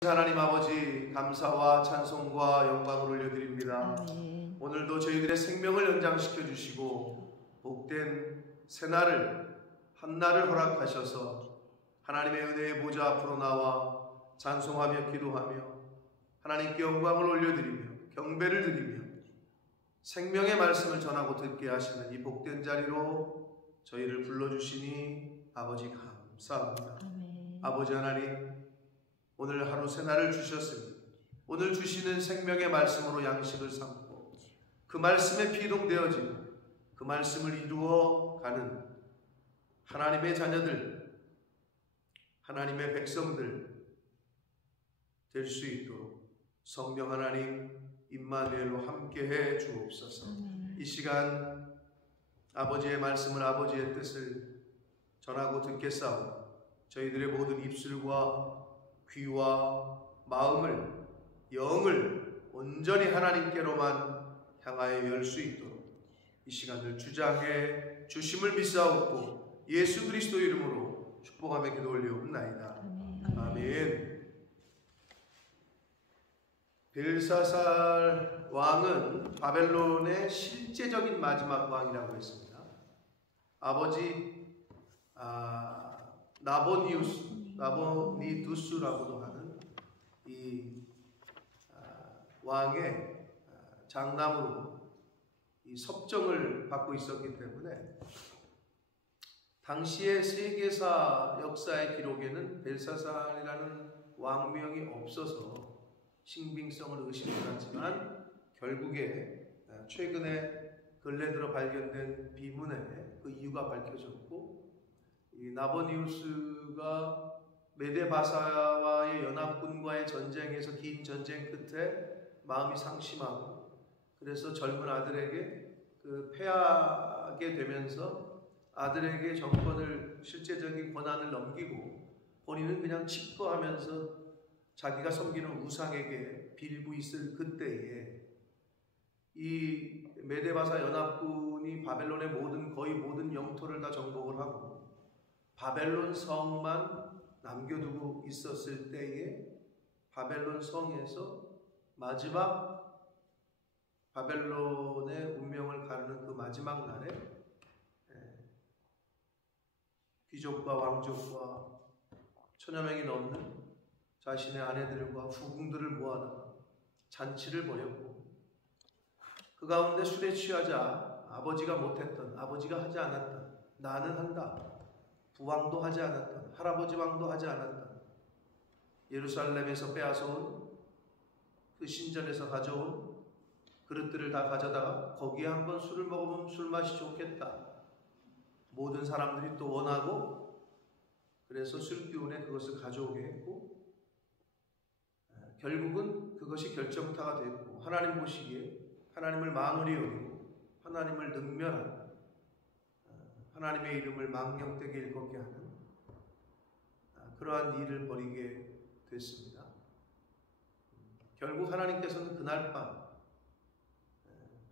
하나님 아버지, 감사와 찬송과 영광을 올려드립니다. 오늘도 저희들의 생명을 연장시켜 주시고 복된 새날을, 한날을 허락하셔서 하나님의 은혜의 보좌 앞으로 나와 찬송하며 기도하며 하나님께 영광을 올려드리며 경배를 드리며 생명의 말씀을 전하고 듣게 하시는 이 복된 자리로 저희를 불러주시니 아버지 감사합니다. 아버지 하나님, 오늘 하루 새날을 주셨으니 오늘 주시는 생명의 말씀으로 양식을 삼고 그 말씀에 비동되어지고 그 말씀을 이루어 가는 하나님의 자녀들, 하나님의 백성들 될 수 있도록 성령 하나님 임마누엘로 함께해 주옵소서. 이 시간 아버지의 말씀을, 아버지의 뜻을 전하고 듣겠사오니 저희들의 모든 입술과 귀와 마음을, 영을 온전히 하나님께로만 향하여 열 수 있도록 이 시간을 주장해 주심을 믿사옵고 예수 그리스도 이름으로 축복하며 기도 올리옵나이다. 아멘. 벨사살 왕은 바벨론의 실제적인 마지막 왕이라고 했습니다. 아버지 나보니두스라고도 하는 이 왕의 장남으로 이 섭정을 받고 있었기 때문에 당시의 세계사 역사의 기록에는 벨사살이라는 왕명이 없어서 신빙성을 의심해봤지만 결국에 최근에 근래 들어 발견된 비문에 그 이유가 밝혀졌고, 이 나보니우스가 메데바사와의 연합군과의 전쟁에서 긴 전쟁 끝에 마음이 상심하고 그래서 젊은 아들에게 패하게 되면서 아들에게 정권을, 실제적인 권한을 넘기고 본인은 그냥 칩거하면서 자기가 섬기는 우상에게 빌고 있을 그때에 이 메데바사 연합군이 바벨론의 거의 모든 영토를 다 정복을 하고 바벨론 성만 남겨두고 있었을 때에 바벨론 성에서 마지막 바벨론의 운명을 가르는 그 마지막 날에 귀족과 왕족과 천여 명이 넘는 자신의 아내들과 후궁들을 모아다가 잔치를 벌였고 그 가운데 술에 취하자 아버지가 못했던, 아버지가 하지 않았던, 나는 한다, 부왕도 하지 않았던, 할아버지 왕도 하지 않았던 예루살렘에서 빼앗아온 그 신전에서 가져온 그릇들을 다 가져다가 거기에 한번 술을 먹으면 술맛이 좋겠다, 모든 사람들이 또 원하고 그래서 술기운에 그것을 가져오게 했고 결국은 그것이 결정타가 됐고 하나님 보시기에 하나님을 만홀히 여기고 하나님을 능멸하는, 하나님의 이름을 망령되게 일컫게 하는 그러한 일을 벌이게 됐습니다. 결국 하나님께서는 그날 밤,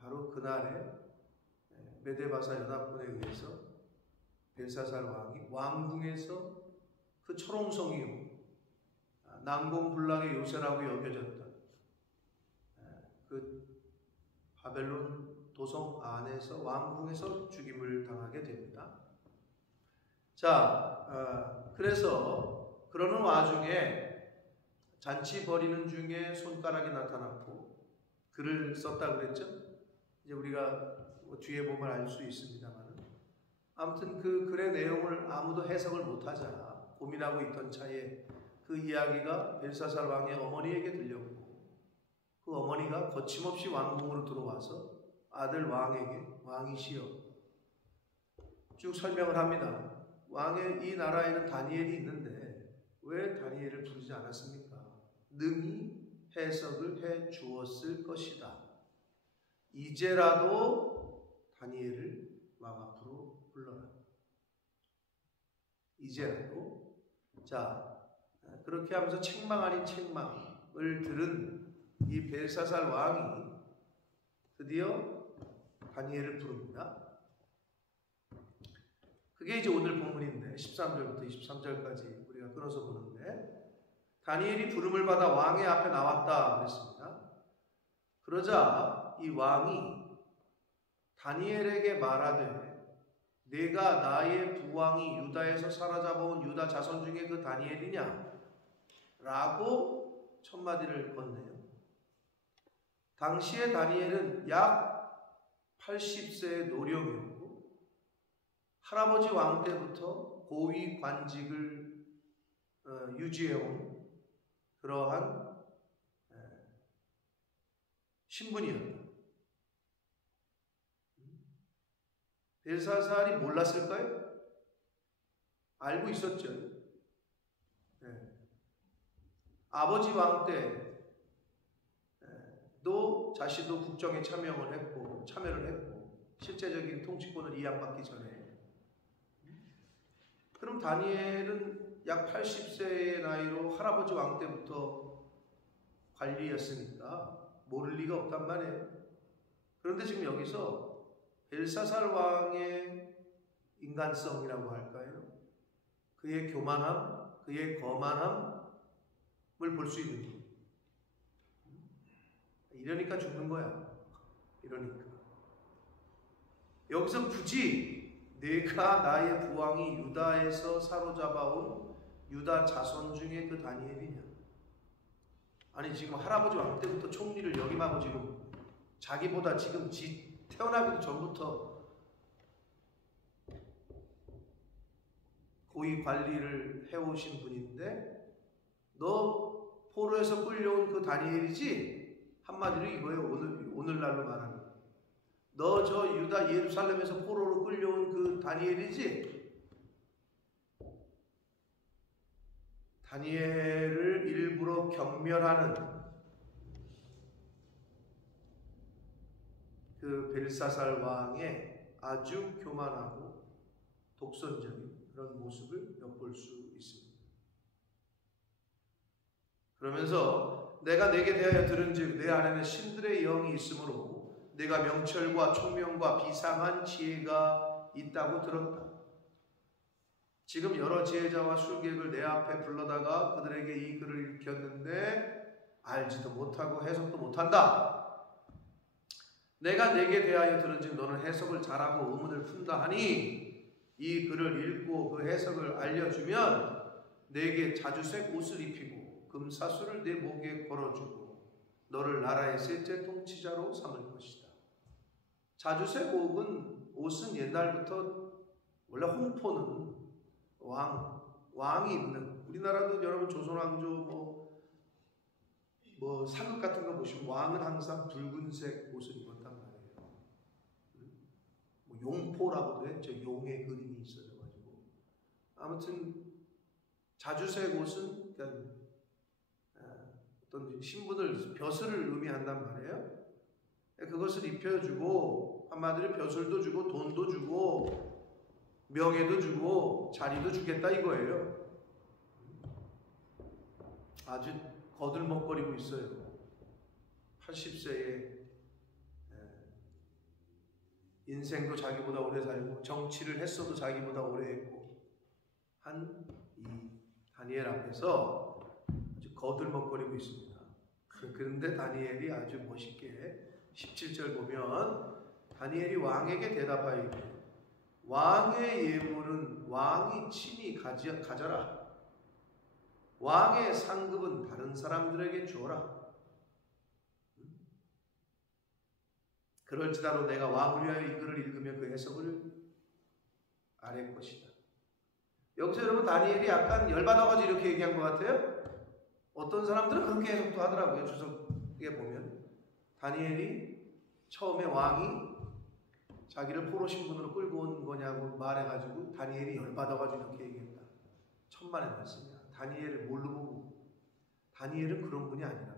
바로 그날에 메데바사 연합군에 의해서 벨사살 왕이 왕궁에서 그 초롱성이요 난공불락의 요새라고 여겨졌던 그 바벨론 도성 안에서 왕궁에서 죽임을 당하게 됩니다. 자, 그래서 그러는 와중에 잔치 벌이는 중에 손가락이 나타났고 글을 썼다 그랬죠? 이제 우리가 뒤에 보면 알 수 있습니다만 아무튼 그 글의 내용을 아무도 해석을 못하자 고민하고 있던 차에 그 이야기가 벨사살 왕의 어머니에게 들렸고 그 어머니가 거침없이 왕궁으로 들어와서 아들 왕에게 왕이시여 쭉 설명을 합니다. 왕의 이 나라에는 다니엘이 있는데 왜 다니엘을 부르지 않았습니까? 능히 해석을 해 주었을 것이다. 이제라도 다니엘을 왕 앞으로 불러라. 이제라도. 자, 그렇게 하면서 책망 아닌 책망을 들은 이 벨사살 왕이 드디어 다니엘을 부릅니다. 그게 이제 오늘 본문인데 13절부터 23절까지 우리가 끊어서 보는데 다니엘이 부름을 받아 왕의 앞에 나왔다 그랬습니다. 그러자 이 왕이 다니엘에게 말하되 내가 나의 부왕이 유다에서 사로잡아온 유다 자손 중에 그 다니엘이냐? 라고 첫마디를 건네요. 당시에 다니엘은 약 80세의 노령이었고 할아버지 왕 때부터 고위 관직을 유지해온 그러한 신분이었다. 벨사살이 몰랐을까요? 알고 있었죠. 아버지 왕 때도 자신도 국정에 참여를 했고 실제적인 통치권을 이양받기 전에. 그럼 다니엘은 약 80세의 나이로 할아버지 왕 때부터 관리였으니까 모를 리가 없단 말이에요. 그런데 지금 여기서 벨사살 왕의 인간성이라고 할까요? 그의 교만함, 그의 거만함을 볼 수 있는 거예요. 이러니까 죽는 거야. 이러니까. 여기서 굳이 내가 나의 부왕이 유다에서 사로잡아온 유다 자손 중에 그 다니엘이냐? 아니 지금 할아버지 왕 때부터 총리를 역임하고 지금 자기보다 지금 태어나기도 전부터 고위 관리를 해오신 분인데 너 포로에서 끌려온 그 다니엘이지? 한마디로 이거예요. 오늘날로 말하는 너 저 유다 예루살렘에서 포로로 끌려온 그 다니엘이지? 다니엘을 일부러 경멸하는 그 벨사살 왕의 아주 교만하고 독선적인 그런 모습을 엿볼 수 있습니다. 그러면서 내가 내게 대하여 들은즉 내 안에는 신들의 영이 있으므로 내가 명철과 총명과 비상한 지혜가 있다고 들었다. 지금 여러 지혜자와 술객을 내 앞에 불러다가 그들에게 이 글을 읽혔는데 알지도 못하고 해석도 못한다. 내가 내게 대하여 들은즉 너는 해석을 잘하고 의문을 푼다 하니 이 글을 읽고 그 해석을 알려주면 내게 자주색 옷을 입히고 금사슬을 내 목에 걸어주고 너를 나라의 셋째 통치자로 삼을 것이다. 자주색 옷은 옛날부터 원래 홍포는 왕이 입는, 우리나라도 여러분 조선왕조 뭐 사극 같은 거 보시면 왕은 항상 붉은색 옷을 입었단 말이에요. 뭐 용포라고도 했죠. 용의 그림이 있어가지고. 아무튼 자주색 옷은 그러니까 어떤 신분을 벼슬을 의미한단 말이에요. 그것을 입혀주고 한마디로 벼슬도 주고 돈도 주고 명예도 주고 자리도 주겠다 이거예요. 아주 거들먹거리고 있어요. 80세에 인생도 자기보다 오래 살고 정치를 했어도 자기보다 오래 했고 한 이 다니엘 앞에서 아주 거들먹거리고 있습니다. 그런데 다니엘이 아주 멋있게 17절 보면 다니엘이 왕에게 대답하여 왕의 예물은 왕이 친히 가져라. 왕의 상급은 다른 사람들에게 주어라. 그럴지라도 내가 왕을 위하여 이 글을 읽으면 그 해석을 아뢰 것이다. 여기서 여러분 다니엘이 약간 열받아가지고 이렇게 얘기한 것 같아요. 어떤 사람들은 그렇게 해석도 하더라고요. 주석에 보면 다니엘이 처음에 왕이 자기를 포로 신분으로 끌고 온 거냐고 말해가지고 다니엘이 열받아가지고 이렇게 얘기했다. 천만의 말씀이야. 다니엘을 뭘로 보고? 다니엘은 그런 분이 아니라.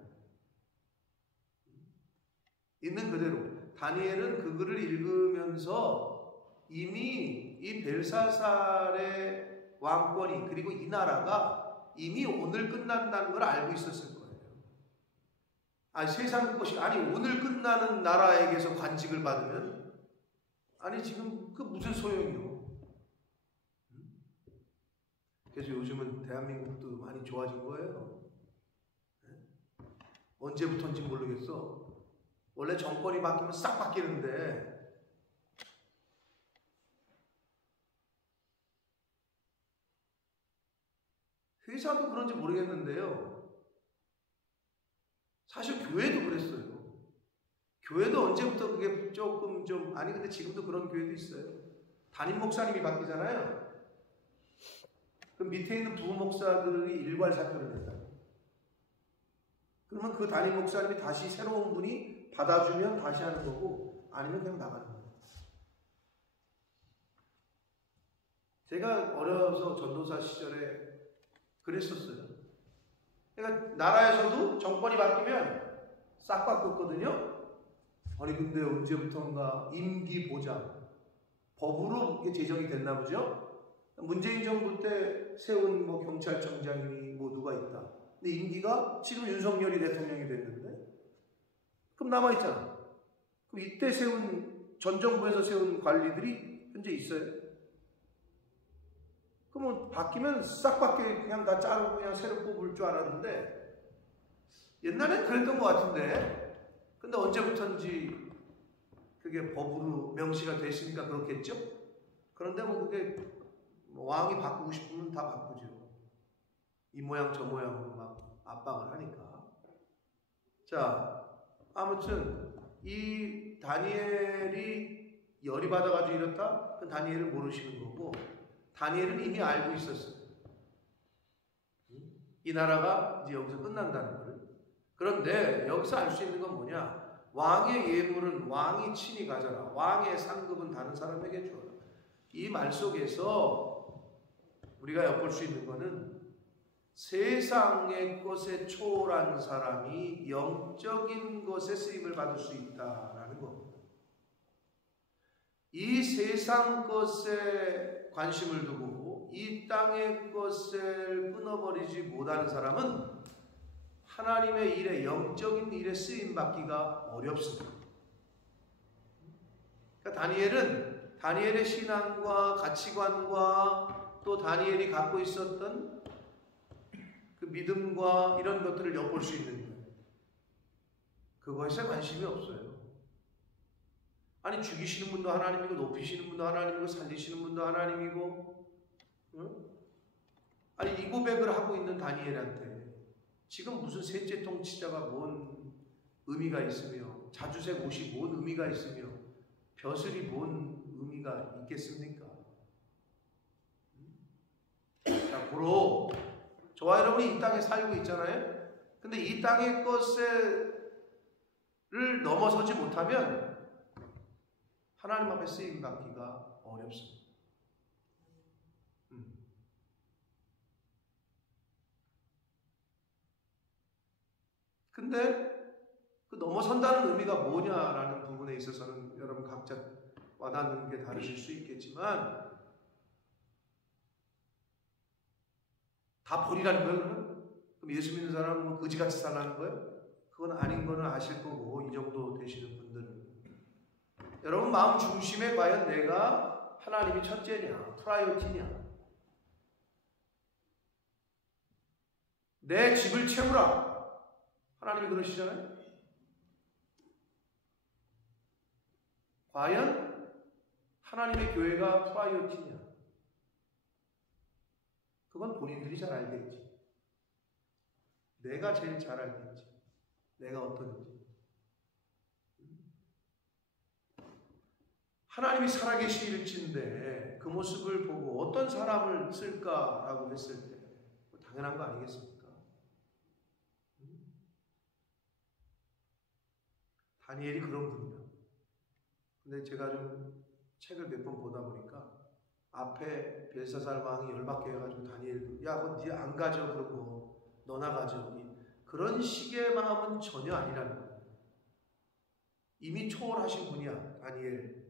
있는 그대로 다니엘은 그 글을 읽으면서 이미 이 벨사살의 왕권이 그리고 이 나라가 이미 오늘 끝난다는 걸 알고 있었을 거예요. 세상 것이 오늘 끝나는 나라에게서 관직을 받으면 지금 그 무슨 소용이요? 그래서 요즘은 대한민국도 많이 좋아진 거예요. 언제부터인지 모르겠어. 원래 정권이 바뀌면 싹 바뀌는데 회사도 그런지 모르겠는데요. 사실 교회도 그랬어요. 교회도 언제부터 그게 조금 좀 아니 근데 지금도 그런 교회도 있어요. 담임 목사님이 바뀌잖아요. 그럼 밑에 있는 부부 목사들이 일괄 사표를 낸다. 그러면 그 담임 목사님이 다시 새로운 분이 받아주면 다시 하는 거고 아니면 그냥 나가는 거예요. 제가 어려서 전도사 시절에 그랬었어요. 그러니까 나라에서도 정권이 바뀌면 싹 바뀌었거든요. 아니 근데 언제부턴가 임기 보장 법으로 이게 제정이 됐나 보죠. 문재인 정부 때 세운 뭐 경찰청장이 뭐 누가 있다. 근데 임기가 지금 윤석열이 대통령이 됐는데 그럼 남아있잖아. 그럼 이때 세운 전 정부에서 세운 관리들이 현재 있어요. 그러면 바뀌면 싹 바뀌어 그냥 다 자르고 그냥 새로 뽑을 줄 알았는데 옛날엔 그랬던 것 같은데 근데 언제부턴지 그게 법으로 명시가 됐으니까 그렇겠죠? 그런데 뭐 그게 왕이 바꾸고 싶으면 다 바꾸죠. 이 모양 저 모양으로 막 압박을 하니까. 자, 아무튼 이 다니엘이 열이 받아가지고 이렇다? 그건 다니엘을 모르시는 거고 다니엘은 이미 알고 있었어요. 이 나라가 이제 여기서 끝난다는 걸. 그런데 여기서 알 수 있는 건 뭐냐? 왕의 예물은 왕이 친히 가져라. 왕의 상급은 다른 사람에게 주어라. 이 말 속에서 우리가 엿볼 수 있는 것은 세상의 것에 초월한 사람이 영적인 것에 쓰임을 받을 수 있다라는 겁니다. 이 세상 것에 관심을 두고 이 땅의 것을 끊어버리지 못하는 사람은 하나님의 일에 영적인 일에 쓰임 받기가 어렵습니다. 그러니까 다니엘의 신앙과 가치관과 또 다니엘이 갖고 있었던 그 믿음과 이런 것들을 엿볼 수 있는 거예요. 그것에 관심이 없어요. 아니 죽이시는 분도 하나님이고 높이시는 분도 하나님이고 살리시는 분도 하나님이고 응? 아니 이 고백을 하고 있는 다니엘한테 지금 무슨 셋째 통치자가 뭔 의미가 있으며 자주색 옷이 뭔 의미가 있으며 벼슬이 뭔 의미가 있겠습니까? 자, 고로 저와 여러분이 이 땅에 살고 있잖아요. 근데 이 땅의 것을 넘어서지 못하면 하나님 앞에 쓰임 받기가 어렵습니다. 근데 그 넘어선다는 의미가 뭐냐라는 부분에 있어서는 여러분 각자 와닿는 게 다르실 수 있겠지만 다 버리라는 거예요, 그러면? 그럼 예수 믿는 사람은 뭐 거지같이 살라는 거예요? 그건 아닌 거는 아실 거고, 이 정도 되시는 분들은. 여러분 마음 중심에 과연 내가 하나님이 첫째냐, 프라이어티냐? 내 집을 채우라. 하나님이 그러시잖아요? 과연 하나님의 교회가 프라이어티냐? 그건 본인들이 잘 알겠지. 내가 제일 잘 알겠지. 내가 어떤지. 하나님이 살아계실진데 그 모습을 보고 어떤 사람을 쓸까라고 했을 때 당연한 거 아니겠습니까? 다니엘이 그런 분이다. 근데 제가 좀 책을 몇 번 보다 보니까 앞에 벨사살 왕이 열받게 해가지고 다니엘도 야, 그거 네 안 가져 그러고 너나 가져. 그런 식의 마음은 전혀 아니라는 거예요. 이미 초월하신 분이야, 다니엘은.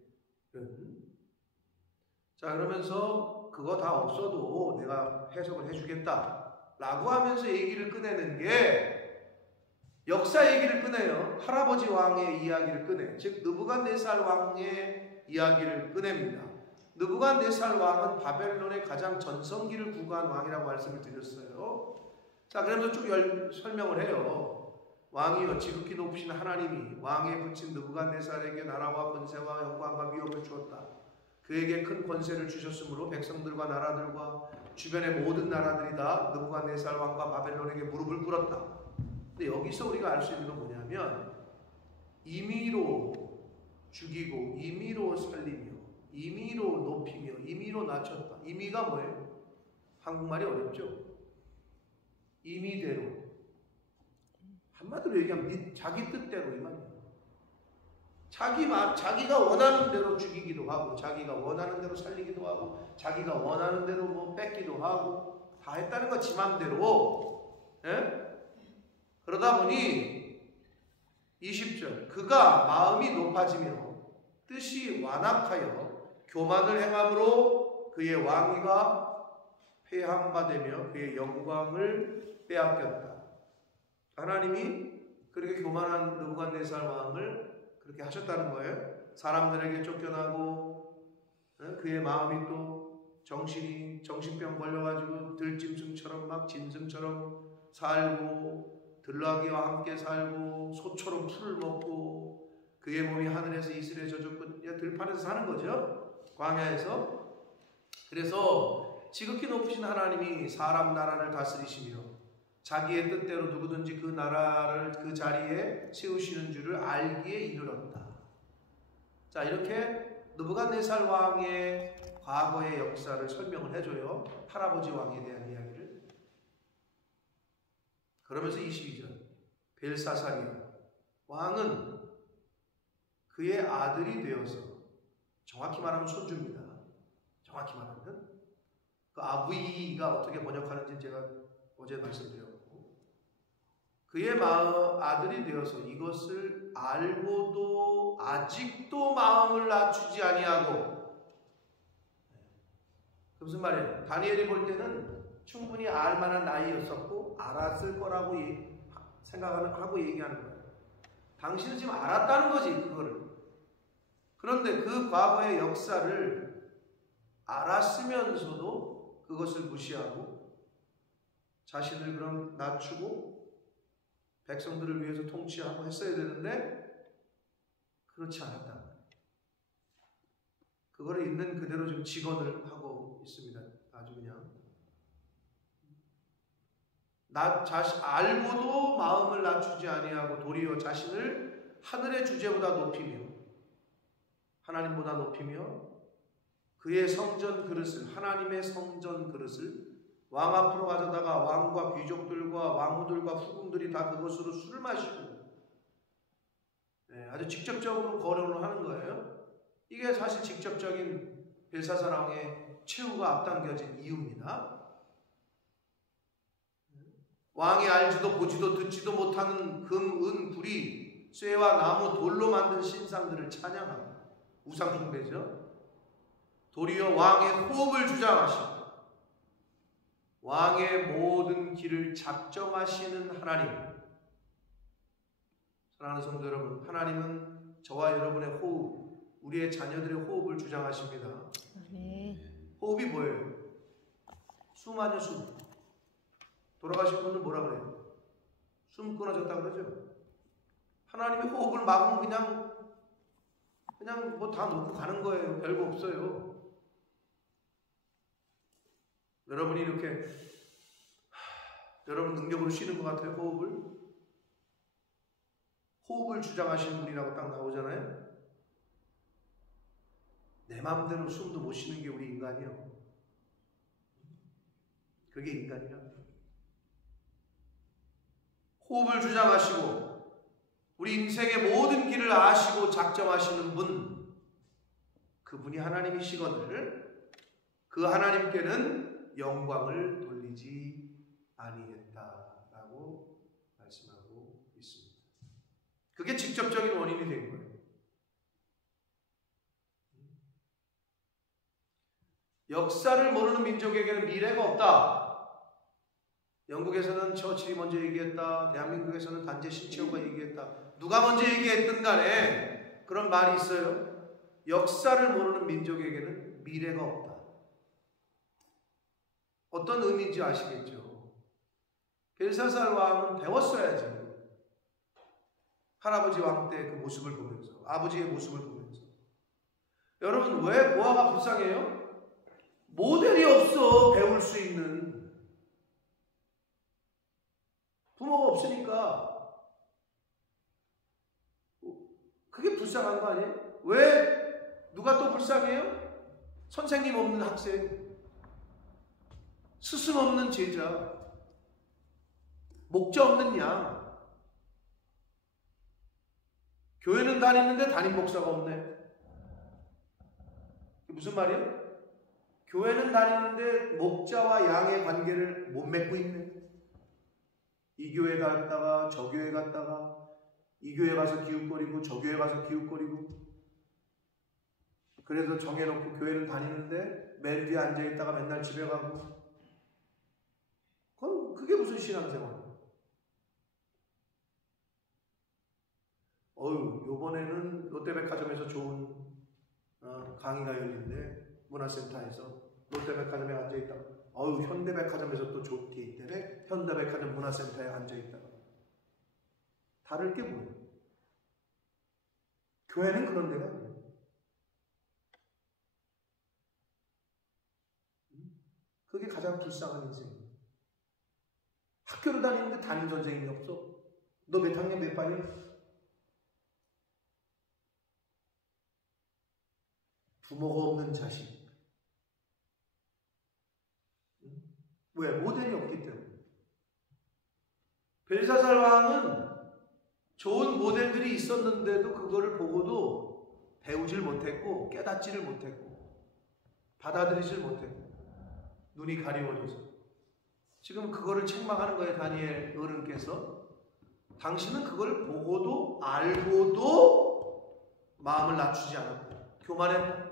자, 그러면서 그거 다 없어도 내가 해석을 해주겠다 라고 하면서 얘기를 꺼내는 게 역사 얘기를 꺼내요. 할아버지 왕의 이야기를 꺼내. 즉 느부갓네살 왕의 이야기를 꺼냅니다. 느부갓네살 왕은 바벨론의 가장 전성기를 구가한 왕이라고 말씀을 드렸어요. 자, 그러면서 쭉 설명을 해요. 왕이여 지극히 높으신 하나님이 왕에 붙인 느부갓네살에게 나라와 권세와 영광과 위엄을 주었다. 그에게 큰 권세를 주셨으므로 백성들과 나라들과 주변의 모든 나라들이 다 느부갓네살 왕과 바벨론에게 무릎을 꿇었다. 근데 여기서 우리가 알 수 있는 건 뭐냐면 임의로 죽이고 임의로 살리며 임의로 높이며 임의로 낮췄다. 임의가 뭐예요? 한국말이 어렵죠? 임의대로. 한마디로 얘기하면 자기 뜻대로 이 말이에요. 자기가 원하는 대로 죽이기도 하고 자기가 원하는 대로 살리기도 하고 자기가 원하는 대로 뭐 뺏기도 하고 다 했다는 거 지 맘대로. 예? 그러다 보니 20절 그가 마음이 높아지며 뜻이 완악하여 교만을 행함으로 그의 왕위가 폐함받으며 그의 영광을 빼앗겼다. 하나님이 그렇게 교만한 느부갓네살 왕을 그렇게 하셨다는 거예요. 사람들에게 쫓겨나고 그의 마음이 또 정신병 걸려가지고 들짐승처럼 막 짐승처럼 살고 들나귀와 함께 살고 소처럼 풀을 먹고 그의 몸이 하늘에서 이슬에 젖었고 들판에서 사는 거죠. 광야에서. 그래서 지극히 높으신 하나님이 사람 나라를 다스리시며 자기의 뜻대로 누구든지 그 나라를 그 자리에 세우시는 줄을 알기에 이르렀다. 자, 이렇게 느부갓네살 왕의 과거의 역사를 설명을 해줘요. 할아버지 왕에 대한 이야기를. 그러면서 22절 벨사살이여 왕은 그의 아들이 되어서 정확히 말하면 손주입니다. 정확히 말하면 그 아부이가 어떻게 번역하는지 제가 어제 말씀드렸고 그의 아들이 되어서 이것을 알고도 아직도 마음을 낮추지 아니하고. 그 무슨 말이에요? 다니엘이 볼 때는 충분히 알만한 나이였었고 알았을 거라고 생각하고 얘기하는 거예요. 당신은 지금 알았다는 거지 그거를. 그런데 그 과거의 역사를 알았으면서도 그것을 무시하고 자신을 그럼 낮추고 백성들을 위해서 통치하고 했어야 되는데 그렇지 않았다. 그거를 있는 그대로 좀 직언을 하고 있습니다. 아주 그냥 알고도 마음을 낮추지 아니하고 도리어 자신을 하늘의 주제보다 높이며 하나님보다 높이며 그의 성전 그릇을 하나님의 성전 그릇을 왕 앞으로 가져다가 왕과 귀족들과 왕후들과 후궁들이 다 그것으로 술을 마시고 아주 직접적으로 거론을 하는 거예요. 이게 사실 직접적인 벨사살 왕의 최후가 앞당겨진 이유입니다. 왕이 알지도 보지도 듣지도 못하는 금, 은, 구리, 쇠와 나무, 돌로 만든 신상들을 찬양하고 우상 숭배죠. 도리어 왕의 호흡을 주장하시고 왕의 모든 길을 작정하시는 하나님. 사랑하는 성도 여러분, 하나님은 저와 여러분의 호흡, 우리의 자녀들의 호흡을 주장하십니다. 호흡이 뭐예요? 숨 아니요 숨. 돌아가신 분은 뭐라 그래요? 숨 끊어졌다 그러죠? 하나님의 호흡을 막으면 그냥 뭐 다 놓고 가는 거예요. 별거 없어요. 여러분이 이렇게 여러분 능력으로 쉬는 것 같아요. 호흡을 주장하시는 분이라고 딱 나오잖아요. 내 마음대로 숨도 못 쉬는 게 우리 인간이요. 그게 인간이야. 호흡을 주장하시고 우리 인생의 모든 길을 아시고 작정하시는 분, 그분이 하나님이시거늘 그 하나님께는 영광을 돌리지 아니했다라고 말씀하고 있습니다. 그게 직접적인 원인이 된 거예요. 역사를 모르는 민족에게는 미래가 없다. 영국에서는 처칠이 먼저 얘기했다. 대한민국에서는 단재 신채호가 얘기했다. 누가 먼저 얘기했든 간에 그런 말이 있어요. 역사를 모르는 민족에게는 미래가 없다. 어떤 의미인지 아시겠죠? 벨사살 왕은 배웠어야지. 할아버지 왕 때 그 모습을 보면서, 아버지의 모습을 보면서. 여러분, 왜 모아가 불쌍해요? 모델이 없어. 배울 수 있는. 부모가 없으니까. 그게 불쌍한 거 아니에요? 왜 누가 또 불쌍해요? 선생님 없는 학생, 스승 없는 제자, 목자 없는 양. 교회는 다니는데 담임 목사가 없네. 무슨 말이에요? 교회는 다니는데 목자와 양의 관계를 못 맺고 있네. 이 교회 갔다가 저 교회 갔다가, 이 교회 가서 기웃거리고 저 교회 가서 기웃거리고. 그래서 정해놓고 교회는 다니는데 맨 뒤에 앉아있다가 맨날 집에 가고. 그게 무슨 신앙생활이에요? 요번에는 롯데백화점에서 좋은 강의가 열린대. 문화센터에서 롯데백화점에 앉아있다가, 현대백화점에서 또 좋은 게 있대래. 현대백화점 문화센터에 앉아있다가. 다를 게 뭐예요? 교회는 그런 데가 아니에요. 그게 가장 불쌍한 인생이에요. 학교를 다니는데 담임 선생님이 없어. 너 몇 학년 몇 반이야? 부모가 없는 자식. 왜? 모델이 없기 때문에. 벨사살 왕은 좋은 모델들이 있었는데도 그거를 보고도 배우질 못했고, 깨닫지를 못했고, 받아들이질 못했고, 눈이 가리워져서. 지금 그거를 책망하는 거예요. 다니엘 어른께서. 당신은 그걸 보고도 알고도 마음을 낮추지 않았고 교만했다.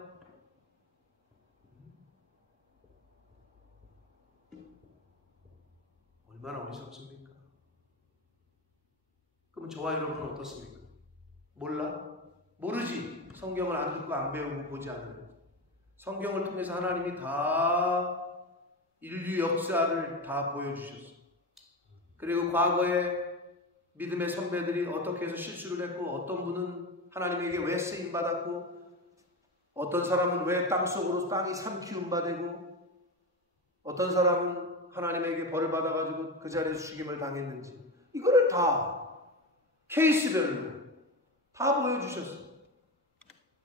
얼마나 어리석습니까? 그러면 저와 여러분은 어떻습니까? 몰라? 모르지. 성경을 안 듣고 안 배우고 보지 않으면. 성경을 통해서 하나님이 다 인류 역사를 다 보여주셨어. 그리고 과거에 믿음의 선배들이 어떻게 해서 실수를 했고, 어떤 분은 하나님에게 왜 쓰임받았고, 어떤 사람은 왜 땅속으로 땅이 삼키움바 되고, 어떤 사람은 하나님에게 벌을 받아가지고 그 자리에서 죽임을 당했는지, 이거를 다 케이스별로 다 보여주셨어.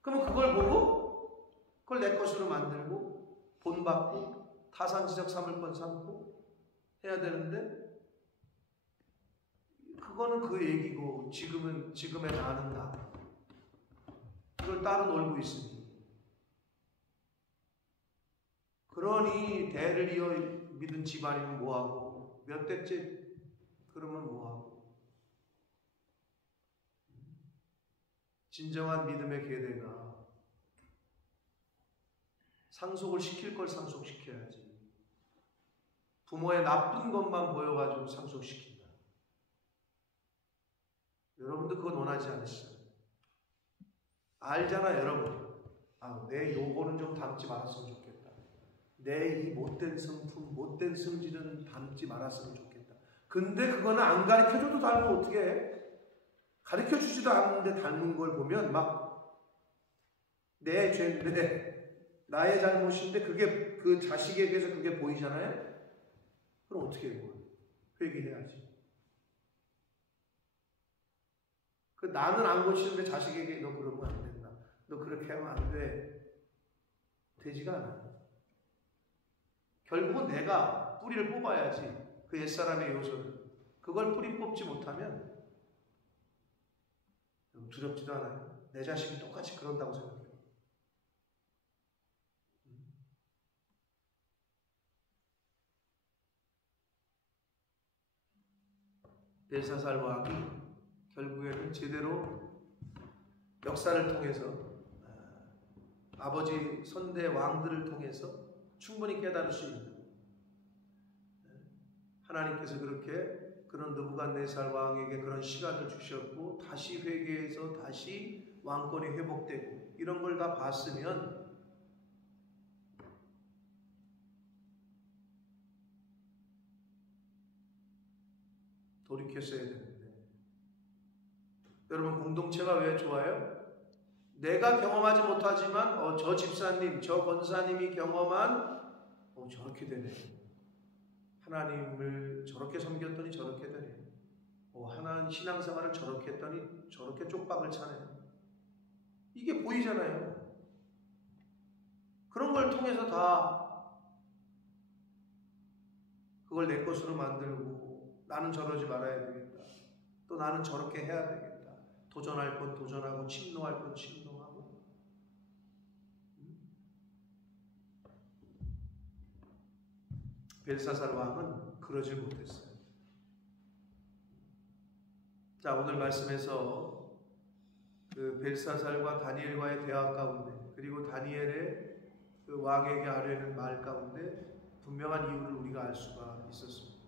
그러면 그걸 보고 그걸 내 것으로 만들고 본받고 타산지적 삼을 건 삼고 해야 되는데, 그거는 그 얘기고, 지금의 나는 나. 그걸 따로 놀고 있으니. 그러니 대를 이어 믿은 집안이면 뭐하고, 몇 대째 그러면 뭐하고. 진정한 믿음의 계대가 상속을 시킬 걸 상속시켜야지. 부모의 나쁜 것만 보여가지고 상속시킨다. 여러분도 그건 원하지 않으시잖아요. 알잖아, 여러분. 내 요거는 좀 담지 말았으면 좋겠다. 내 이 못된 성품, 못된 성질은 담지 말았으면 좋겠다. 근데 그거는 안 가르쳐줘도 닮으면 어떻게 해? 가르쳐주지도 않는데 닮은 걸 보면 막 내 죄인데, 나의 잘못인데 그게 그 자식에게서 그게 보이잖아요? 그럼 어떻게 해요? 회개해야지. 나는 안 고치는데 자식에게 너 그러면 안 된다. 너 그렇게 하면 안 돼. 되지가 않아. 결국은 내가 뿌리를 뽑아야지. 그 옛사람의 요소를. 그걸 뿌리 뽑지 못하면 두렵지도 않아요. 내 자식이 똑같이 그런다고 생각해요. 벨사살 왕이 결국에는 제대로 역사를 통해서, 아버지 선대 왕들을 통해서 충분히 깨달을 수 있는, 하나님께서 그런 느부갓네살 왕에게 그런 시간을 주셨고, 다시 회개해서 다시 왕권이 회복되고, 이런 걸 다 봤으면 돌이켰어야 되는데, 여러분, 공동체가 왜 좋아요? 내가 경험하지 못하지만 저 집사님, 저 권사님이 경험한 저렇게 되네. 하나님을 저렇게 섬겼더니 저렇게 되네. 하나님 신앙생활을 저렇게 했더니 저렇게 쪽박을 차네. 이게 보이잖아요. 그런 걸 통해서 다 그걸 내 것으로 만들고 나는 저러지 말아야 되겠다. 또 나는 저렇게 해야 되겠다. 도전할 건 도전하고 침노할 건 침노하고. 벨사살 왕은 그러지 못했어요. 자, 오늘 말씀에서 그 벨사살과 다니엘과의 대화 가운데, 그리고 다니엘의 그 왕에게 하려는 말 가운데 분명한 이유를 우리가 알 수가 있었습니다.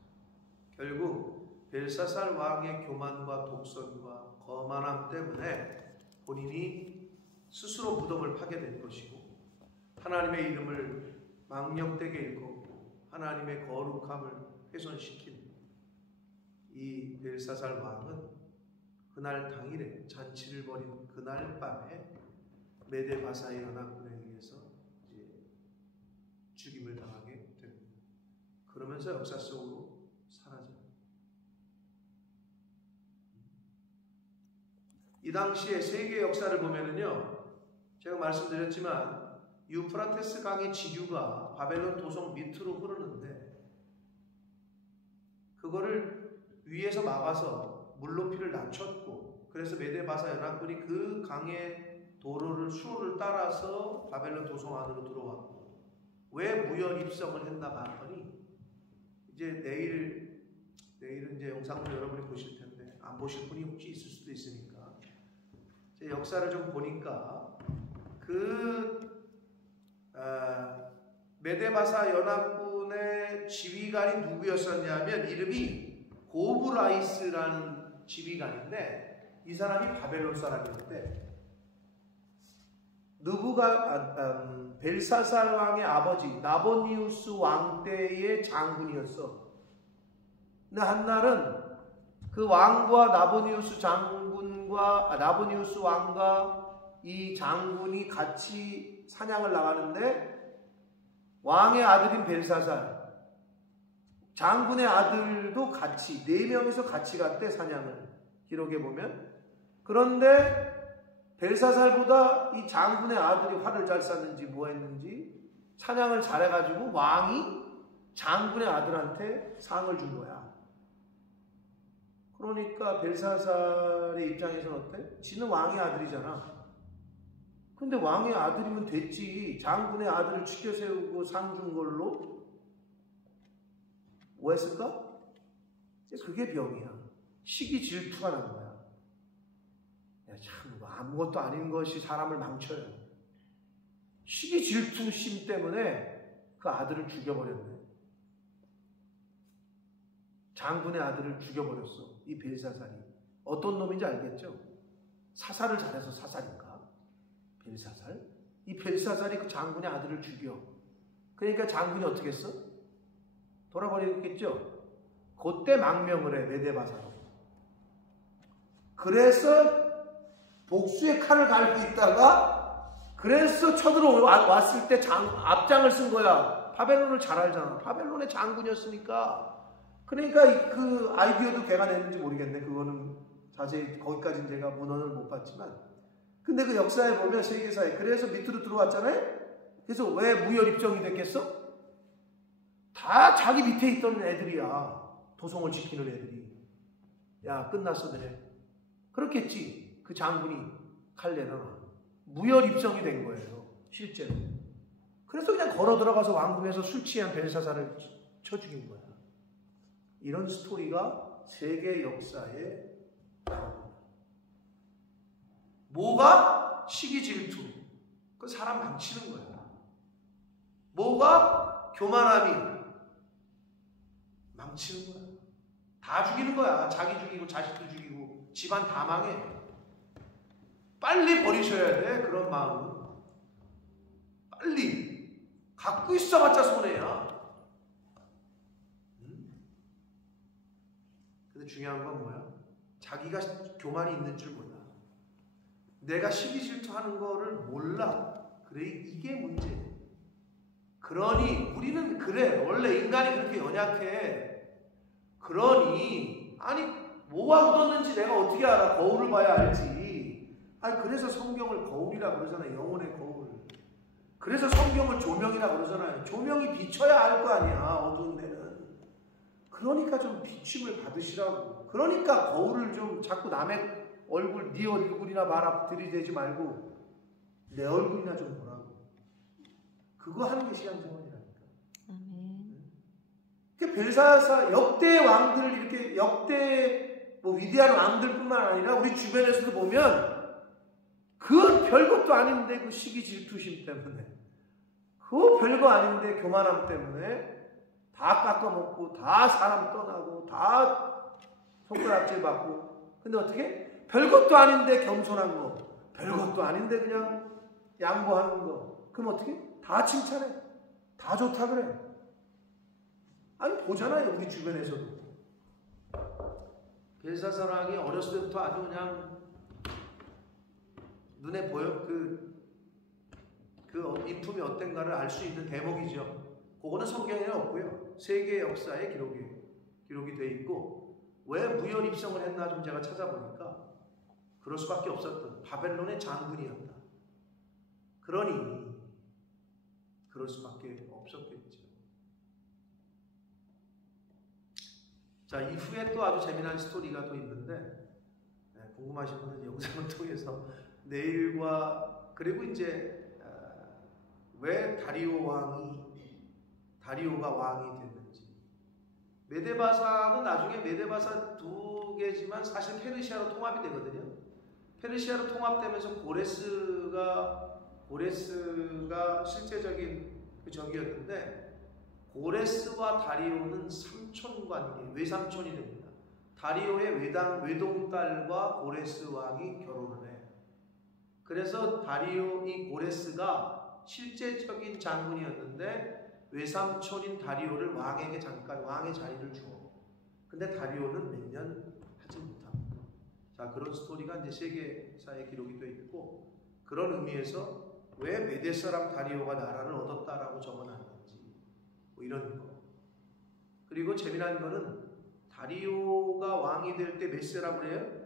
결국 벨사살 왕의 교만과 독선과 거만함 때문에 본인이 스스로 무덤을 파게 된 것이고, 하나님의 이름을 망령되게 일컫고 하나님의 거룩함을 훼손시킨 이 벨사살 왕은 그날 당일에, 잔치를 벌인 그날 밤에 메데바사의 연합군에 의해서 죽임을 당하게 됩니다. 그러면서 역사 속으로 사라져요. 이 당시에 세계 역사를 보면은요, 제가 말씀드렸지만 유프라테스 강의 지류가 바벨론 도성 밑으로 흐르는데, 그거를 위에서 막아서 물높이를 낮췄고, 그래서 메데바사 연합군이 그 강의 도로를, 수로를 따라서 바벨론 도성 안으로 들어왔고, 왜 무혈 입성을 했나 봤더니, 이제 내일은 이제 영상으로 여러분이 보실 텐데, 안 보실 분이 혹시 있을 수도 있으니까, 제 역사를 좀 보니까, 메데바사 연합군의 지휘관이 누구였었냐면, 이름이 고브라이스라는 지휘관인데, 이 사람이 바벨론 사람이었는데, 벨사살 왕의 아버지 나보니우스 왕 때의 장군이었어. 근데 한날은 그 왕과 나보니우스 왕과 이 장군이 같이 사냥을 나가는데, 왕의 아들인 벨사살, 장군의 아들도 같이 4명이서 같이 갔대, 사냥을. 기록에 보면. 그런데 벨사살보다 이 장군의 아들이 활을 잘 쐈는지 뭐 했는지 사냥을 잘해가지고 왕이 장군의 아들한테 상을 준 거야. 그러니까 벨사살의 입장에서는 어때? 지는 왕의 아들이잖아. 근데 왕의 아들이면 됐지. 장군의 아들을 치켜 세우고 상 준 걸로 뭐 했을까? 그게 병이야. 시기 질투가 난 거야. 참 아무것도 아닌 것이 사람을 망쳐요. 시기 질투심 때문에 그 아들을 죽여버렸네. 장군의 아들을 죽여버렸어. 이 벨사살이. 어떤 놈인지 알겠죠? 사살을 잘해서 사살인가? 벨사살? 이 벨사살이 그 장군의 아들을 죽여. 그러니까 장군이 어떻게 했어? 돌아버리겠죠? 그때 망명을 해, 메데바사로. 그래서 복수의 칼을 갈고 있다가, 그래서 쳐들어왔을 때 앞장을 쓴 거야. 바벨론을 잘 알잖아. 바벨론의 장군이었으니까. 그러니까 그 아이디어도 걔가 냈는지 모르겠네. 그거는 자세히 거기까지는 제가 문헌을 못 봤지만. 근데 그 역사에 보면, 세계사에, 그래서 밑으로 들어왔잖아요. 그래서 왜 무혈 입정이 됐겠어? 다 자기 밑에 있던 애들이야. 도성을 지키는 애들이. 야, 끝났어, 그래. 그렇겠지. 그 장군이 칼 내놔. 무혈 입성이 된 거예요, 실제로. 그래서 그냥 걸어 들어가서 왕궁에서 술 취한 벨사살을 쳐 죽인 거야. 이런 스토리가 세계 역사에 나옵니다. 뭐가? 시기 질투. 그 사람 망치는 거야. 뭐가? 교만함이 망치는 거야. 다 죽이는 거야. 자기 죽이고 자식도 죽이고 집안 다 망해. 빨리 버리셔야 돼, 그런 마음은. 빨리. 갖고 있어봤자 손해야. 근데 중요한 건 뭐야? 자기가 교만이 있는 줄 몰라. 내가 시기 질투하는 거를 몰라. 그래, 이게 문제예요. 그러니 우리는 그래, 원래 인간이 그렇게 연약해. 그러니 아니 뭐가 묻었는지 내가 어떻게 알아? 거울을 봐야 알지. 아니 그래서 성경을 거울이라 그러잖아요. 영혼의 거울. 그래서 성경을 조명이라 그러잖아요. 조명이 비춰야 알 거 아니야, 어두운 데는. 그러니까 좀 비춤을 받으시라고. 그러니까 거울을 좀 자꾸 남의 얼굴, 네 얼굴이나 봐라 들이대지 말고 내 얼굴이나 좀 보라고. 그거 하는 게 신앙생활이라니까. 벨사살 역대 왕들을 이렇게 역대 위대한 왕들뿐만 아니라 우리 주변에서도 보면 그 별것도 아닌데 그 시기 질투심 때문에 그 별거 아닌데 교만함 때문에 다 깎아먹고 다 사람 떠나고 다 손가락질 받고. 근데 어떻게? 별것도 아닌데 겸손한 거, 별것도 아닌데 그냥 양보하는 거. 그럼 어떻게? 다 칭찬해. 다 좋다 그래. 아니 보잖아요, 우리 주변에서도. 벨사살 왕이 어렸을 때부터 아주 그냥 눈에 보여 그 인품이 어땠가를 알 수 있는 대목이죠. 그거는 성경에는 없고요. 세계 역사에 기록이 돼 있고, 왜 무연 입성을 했나 좀 제가 찾아보니까 그럴 수밖에 없었던, 바벨론의 장군이었다. 그러니 그럴 수밖에 없었겠죠. 자, 이후에 또 아주 재미난 스토리가 또 있는데, 궁금하신 분은 영상을 통해서 내일과, 그리고 이제 왜 다리오가 왕이 됐는지. 메데바사는 나중에 메데바사 두 개지만 사실 페르시아로 통합이 되거든요. 페르시아로 통합되면서 고레스가 실제적인 그 적이었는데, 고레스와 다리오는 삼촌 관계, 외삼촌이 됩니다. 다리오의 외동딸과 고레스 왕이 결혼을 해. 그래서 이 고레스가 실제적인 장군이었는데 외삼촌인 다리오를 왕에게 잠깐 왕의 자리를 줘. 근데 다리오는 몇 년 하지 못합니다. 자, 그런 스토리가 이제 세계사에 기록이 되어 있고, 그런 의미에서 왜 메대 사람 다리오가 나라를 얻었다라고 적어놨는지, 뭐 이런 거. 그리고 재미난 거는 다리오가 왕이 될 때 몇 세라고 그래요?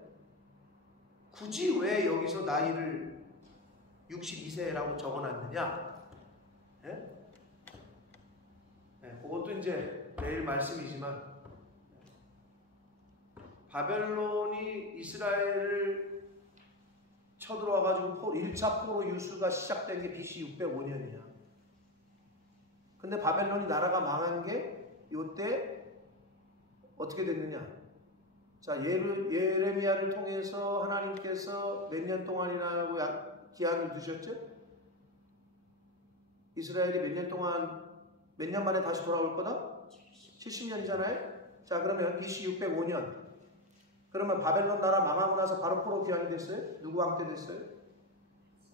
굳이 왜 여기서 나이를 62세라고 적어놨느냐? 예? 그것도 이제 내일 말씀이지만, 바벨론이 이스라엘을 쳐들어와가지고 1차 포로 유수가 시작된 게 BC 605년이냐. 근데 바벨론이 나라가 망한 게 이때 어떻게 됐느냐? 자, 예레미야를 통해서 하나님께서 몇 년 동안이라고 기한을 두셨죠? 이스라엘이 몇 년 동안, 몇 년 만에 다시 돌아올 거다? 70년이잖아요? 자, 그러면 BC 605년. 그러면 바벨론 나라 망하고 나서 바로 포로 귀환이 됐어요? 누구 왕 때 됐어요?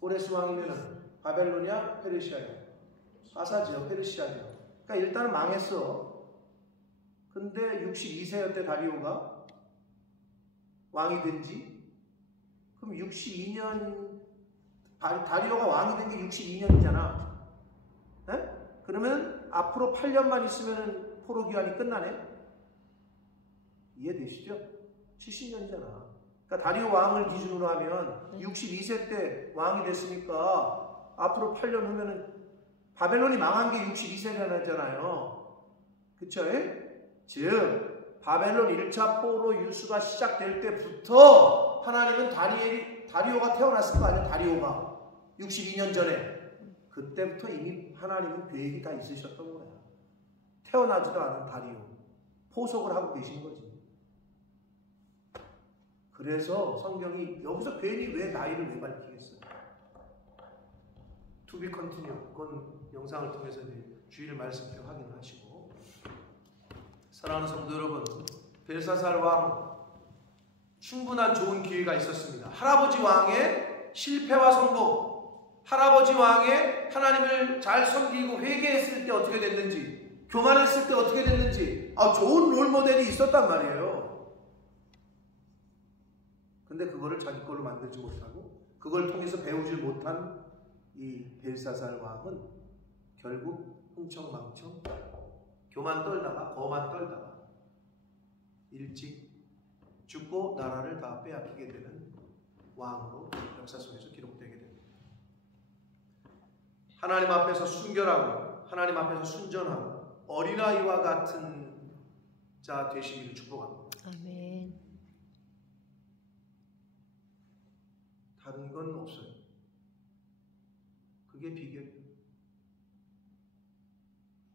고레스 왕이면은 바벨론이야? 페르시아야? 아사지요, 페르시아죠. 그러니까 일단은 망했어. 근데 62세였대 다리오가 왕이 된지. 그럼 62년, 다리오가 왕이 된 게 62년이잖아. 네? 그러면 앞으로 8년만 있으면 포로 기한이 끝나네. 이해되시죠? 70년이잖아. 그러니까 다리오 왕을 기준으로 하면 62세 때 왕이 됐으니까 앞으로 8년 후면은 바벨론이 망한 게 62세잖아요. 그쵸? 즉 바벨론 1차 포로 유수가 시작될 때부터 하나님은 다리오가 태어났을 거 아니에요. 다리오가 62년 전에. 그때부터 이미 하나님은 계획이 다 있으셨던 거야. 태어나지도 않은 다리오. 포석을 하고 계신 거지. 그래서 성경이 여기서 괜히 왜 나이를 왜 밝히겠어요? To be continue. 그건 영상을 통해서 주의를 말씀드려 확인하시고. 사랑하는 성도 여러분, 벨사살 왕 충분한 좋은 기회가 있었습니다. 할아버지 왕의 실패와 성공, 할아버지 왕의 하나님을 잘 섬기고 회개했을 때 어떻게 됐는지, 교만했을 때 어떻게 됐는지, 좋은 롤모델이 있었단 말이에요. 근데 그거를 자기 걸로 만들지 못하고 그걸 통해서 배우질 못한 이 벨사살 왕은 결국 흥청망청 교만 떨다가 거만 떨다가 일찍 죽고 나라를 다 빼앗기게 되는 왕으로 역사 속에서 기록되게 됩니다. 하나님 앞에서 순결하고 하나님 앞에서 순전하고 어린아이와 같은 자 되시기를 축복합니다. 아멘. 다른 건 없어요. 그게 비결이에요.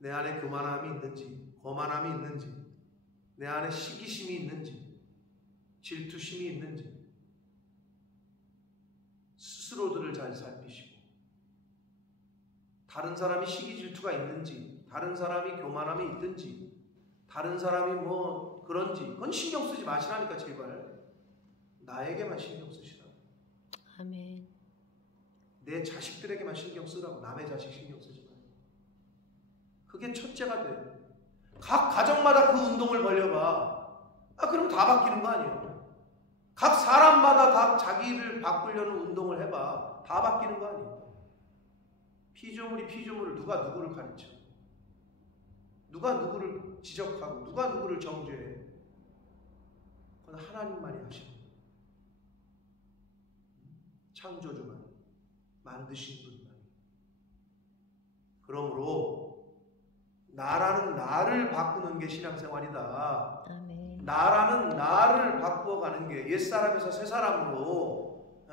내 안에 교만함이 있는지, 거만함이 있는지, 내 안에 시기심이 있는지, 질투심이 있는지 스스로들을 잘 살피시고, 다른 사람이 시기 질투가 있는지, 다른 사람이 교만함이 있든지, 다른 사람이 뭐 그런지 그건 신경 쓰지 마시라니까. 제발 나에게만 신경 쓰시라고. 아멘. 내 자식들에게만 신경 쓰라고. 남의 자식 신경 쓰지 마요. 그게 첫째가 돼요. 각 가정마다 그 운동을 벌려봐. 그럼 다 바뀌는 거 아니에요. 각 사람마다 다 자기를 바꾸려는 운동을 해봐. 다 바뀌는 거 아니에요. 피조물이 피조물을 누가 누구를 가르쳐? 누가 누구를 지적하고 누가 누구를 정죄해? 그건 하나님만이 하시는 거예요. 창조주만, 만드신 분만. 그러므로 나라는 나를 바꾸는 게 신앙생활이다. 아멘. 나라는 나를 바꾸어가는 게, 옛사람에서 새사람으로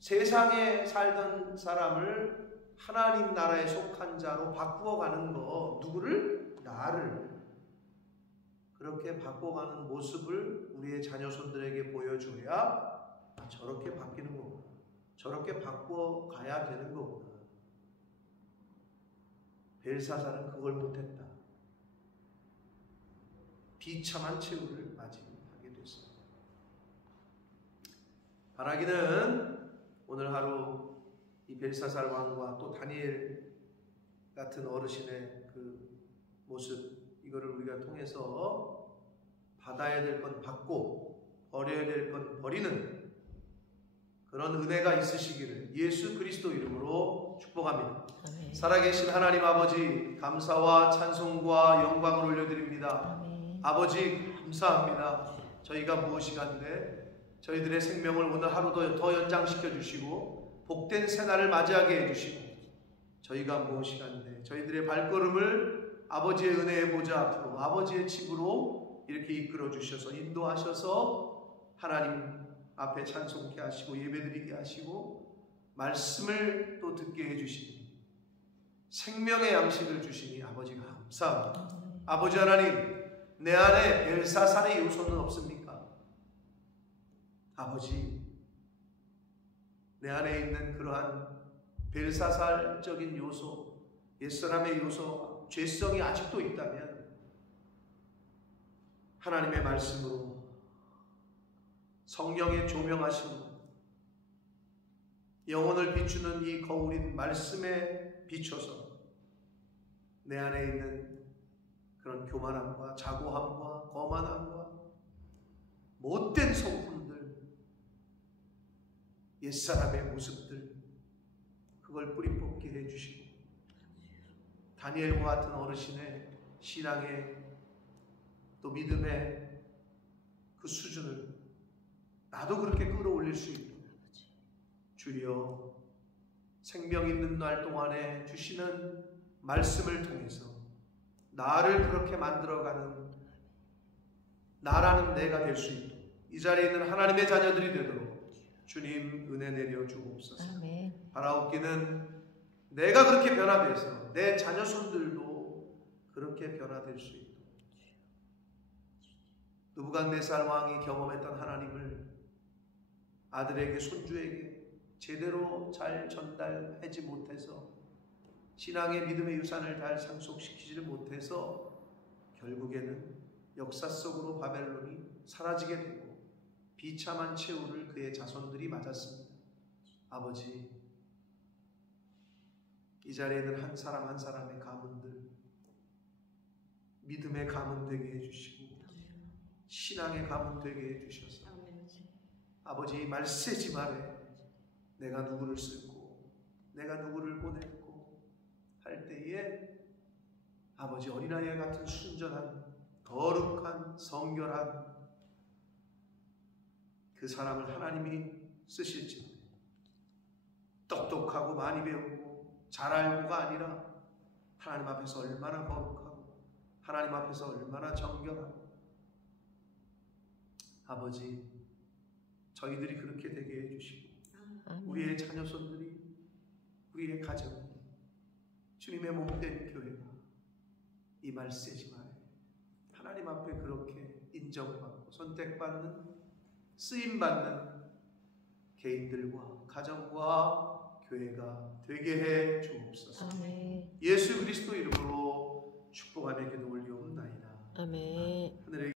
세상에 살던 사람을 하나님 나라에 속한 자로 바꾸어가는 거. 누구를? 나를. 그렇게 바꿔가는 모습을 우리의 자녀손들에게 보여줘야 저렇게 바뀌는 거구나, 저렇게 바꿔가야 되는 거구나. 벨사살은 그걸 못했다. 비참한 최후를 맞이하게 됐습니다. 바라기는 오늘 하루 이 벨사살 왕과 또 다니엘 같은 어르신의 그 모습, 이거를 우리가 통해서 받아야 될 건 받고 버려야 될 건 버리는 그런 은혜가 있으시기를 예수 그리스도 이름으로 축복합니다. 아멘. 살아계신 하나님 아버지, 감사와 찬송과 영광을 올려드립니다. 아멘. 아버지 감사합니다. 저희가 무엇이 간데 저희들의 생명을 오늘 하루도 더 연장시켜 주시고 복된 새날을 맞이하게 해주시고, 저희가 무엇이 간데 저희들의 발걸음을 아버지의 은혜의 보좌 앞으로, 아버지의 집으로 이렇게 이끌어 주셔서 인도하셔서 하나님 앞에 찬송케 하시고 예배드리게 하시고 말씀을 또 듣게 해주시니 생명의 양식을 주시니 아버지가 감사합니다. 아버지 하나님, 내 안에 벨사살의 요소는 없습니까? 아버지, 내 안에 있는 그러한 벨사살적인 요소, 옛사람의 요소, 죄성이 아직도 있다면 하나님의 말씀으로, 성령의 조명하심으로, 영혼을 비추는 이 거울인 말씀에 비춰서 내 안에 있는 그런 교만함과 자고함과 거만함과 못된 성품들, 옛사람의 모습들, 그걸 뿌리 뽑게 해주시고, 다니엘과 같은 어르신의 신앙의 또 믿음의 그 수준을 나도 그렇게 끌어올릴 수 있도록 주여 생명 있는 날 동안에 주시는 말씀을 통해서 나를 그렇게 만들어가는 나라는 내가 될 수 있도록, 이 자리에 있는 하나님의 자녀들이 되도록 주님 은혜 내려 주옵소서. 아멘. 바라옵기는 내가 그렇게 변화돼서 내 자녀손들도 그렇게 변화될 수 있도록, 느부갓네살 왕이 경험했던 하나님을 아들에게, 손주에게 제대로 잘 전달하지 못해서, 신앙의 믿음의 유산을 잘 상속시키지를 못해서 결국에는 역사 속으로 바벨론이 사라지게 되고 비참한 최후를 그의 자손들이 맞았습니다. 아버지, 이 자리에 있는 한 사람 한 사람의 가문들 믿음의 가문 되게 해주시고 신앙의 가문 되게 해주셔서 아버지 말세지 말에 내가 누구를 쓰고 내가 누구를 보냈고 할 때에 아버지 어린아이 같은 순전한 거룩한 성결한 그 사람을 하나님이 쓰실지 똑똑하고 많이 배우고 잘 알고가 아니라 하나님 앞에서 얼마나 거룩하고 하나님 앞에서 얼마나 정결하고 아버지 저희들이 그렇게 되게 해주시고 아멘. 우리의 자녀손들이 우리의 가정이 주님의 몸된 교회가 이 말세지 말에 하나님 앞에 그렇게 인정받고 선택받는 쓰임받는 개인들과 가정과 교회가 되게 해 주옵소서. 아멘. 예수 그리스도 이름으로 축복하며 기도 올리옵나이다. 아멘. 하늘의